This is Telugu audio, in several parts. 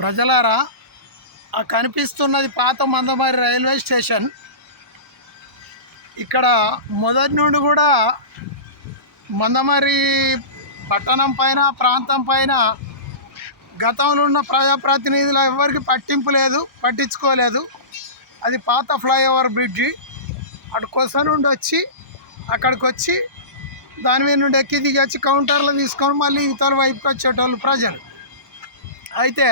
ప్రజలారా, ఆ కనిపిస్తున్నది పాత మందమరి రైల్వే స్టేషన్. ఇక్కడ మొదటి నుండి కూడా మందమరి పట్టణం పైన ప్రాంతం పైన గతంలో ఉన్న ప్రజాప్రతినిధులు ఎవరికి పట్టింపు లేదు, పట్టించుకోలేదు. అది పాత ఫ్లైఓవర్ బ్రిడ్జి. అటు కొస నుండి వచ్చి అక్కడికి వచ్చి దాని మీద నుండి ఎక్కి దిగి వచ్చి కౌంటర్లో తీసుకొని మళ్ళీ ఇవతల వైపుకి వచ్చేటోళ్ళు ప్రజలు. అయితే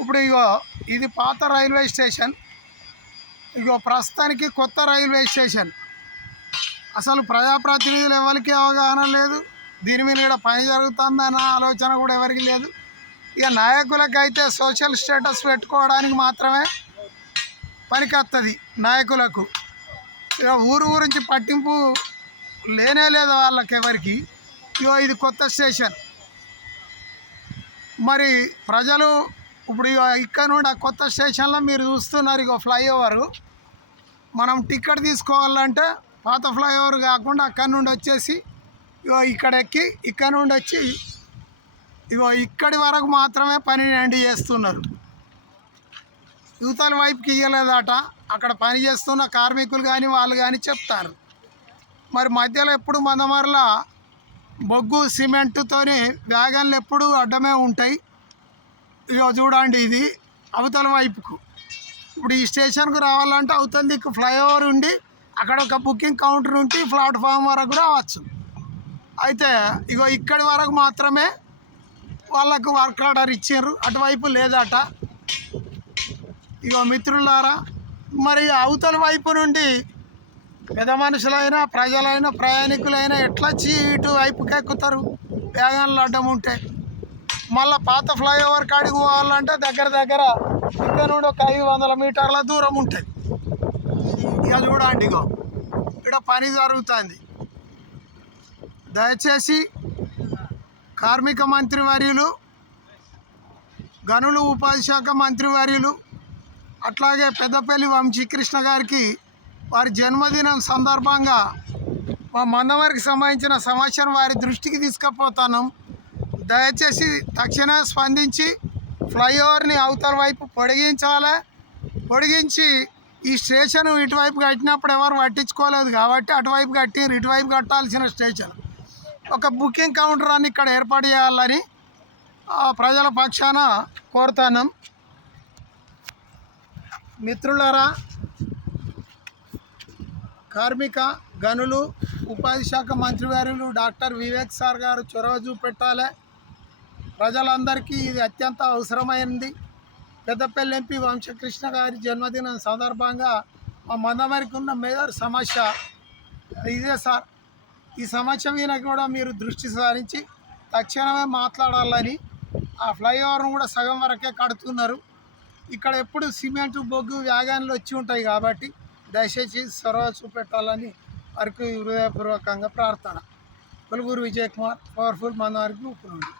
ఇప్పుడు ఇది పాత రైల్వే స్టేషన్. ప్రస్తుతానికి కొత్త రైల్వే స్టేషన్. అసలు ప్రజాప్రతినిధులు ఎవరికి అవగాహన లేదు, దీని మీద కూడా పని జరుగుతుందన్న ఆలోచన కూడా ఎవరికి లేదు. ఇక నాయకులకు అయితే సోషల్ స్టేటస్ పెట్టుకోవడానికి మాత్రమే పనికొస్తుంది నాయకులకు. ఇక ఊరు గురించి పట్టింపు లేనే లేదు వాళ్ళకి ఎవరికి. ఇది కొత్త స్టేషన్. మరి ప్రజలు ఇప్పుడు ఇక్కడ నుండి ఆ కొత్త స్టేషన్లో మీరు చూస్తున్నారు ఫ్లైఓవరు. మనం టికెట్ తీసుకోవాలంటే పాత ఫ్లైఓవర్ కాకుండా అక్కడి నుండి వచ్చేసి ఇక్కడ ఎక్కి ఇక్కడ నుండి వచ్చి ఇక్కడి వరకు మాత్రమే పని ఎండ్ చేస్తున్నారు. యువతల వైపుకి ఇవ్వలేదట అక్కడ పని చేస్తున్న కార్మికులు కానీ వాళ్ళు కానీ చెప్తారు. మరి మధ్యలో ఎప్పుడు మందమరిలా బొగ్గు సిమెంటుతోని వ్యాగన్లు ఎప్పుడు అడ్డమే ఉంటాయి. చూడండి, ఇది అవతల వైపుకు. ఇప్పుడు ఈ స్టేషన్కు రావాలంటే అవతల దిక్కు ఫ్లైఓవర్ ఉండి అక్కడ ఒక బుకింగ్ కౌంటర్ ఉండి ప్లాట్ఫామ్ వరకు రావచ్చు. అయితే ఇక్కడి వరకు మాత్రమే వాళ్ళకు వర్క్ ఆర్డర్ ఇచ్చారు, అటువైపు లేదట. మిత్రులారా, మరి అవతల వైపు నుండి పెద్ద మనుషులైనా ప్రజలైనా ప్రయాణికులైనా ఎట్లా ఇటు వైపుకి ఎక్కుతారు వ్యాగన్లు అడ్డం ఉంటే? మళ్ళీ పాత ఫ్లైఓవర్ కాడికి పోవాలంటే దగ్గర ఇక్కడ నుండి ఒక 500 మీటర్ల దూరం ఉంటుంది. చూడండి, ఇక్కడ పని జరుగుతుంది. దయచేసి కార్మిక మంత్రివర్యులు, గనులు ఉపాధి శాఖ మంత్రివర్యులు, అట్లాగే పెద్దపల్లి వంశీకృష్ణ గారికి వారి జన్మదినం సందర్భంగా మా మందమరికి సంబంధించిన సమస్యను వారి దృష్టికి తీసుకుపోతాను. దయచేసి తక్షణమే స్పందించి ఫ్లైఓవర్ని అవతల వైపు పొడిగించి ఈ స్టేషన్ ఇటువైపు కట్టినప్పుడు ఎవరు పట్టించుకోలేదు కాబట్టి అటువైపు కట్టిరు, ఇటువైపు కట్టాల్సిన స్టేషన్. ఒక బుకింగ్ కౌంటర్ అని ఇక్కడ ఏర్పాటు చేయాలని ప్రజల పక్షాన కోరుతాను. మిత్రులారా, కార్మిక గనులు ఉపాధి శాఖ మంత్రివర్యులు డాక్టర్ వివేక్ సార్ గారు చొరవ చూపెట్టాలి. ప్రజలందరికీ ఇది అత్యంత అవసరమైంది. పెద్దపల్లి ఎంపీ వంశకృష్ణ గారి జన్మదినం సందర్భంగా మా మందమరికి ఉన్న మేజర్ సమస్య ఇదే సార్. ఈ సమస్య మీద కూడా మీరు దృష్టి సారించి తక్షణమే మాట్లాడాలని. ఆ ఫ్లైఓవర్ను కూడా సగం వరకే కడుతున్నారు. ఇక్కడ ఎప్పుడు సిమెంటు బొగ్గు వ్యాగన్లు వచ్చి ఉంటాయి కాబట్టి దయచేసి చొరవ చూపెట్టాలని వారికి హృదయపూర్వకంగా ప్రార్థన. కొలుగురు విజయ్ కుమార్, పవర్ఫుల్ మందమరికి ఉప నుండి.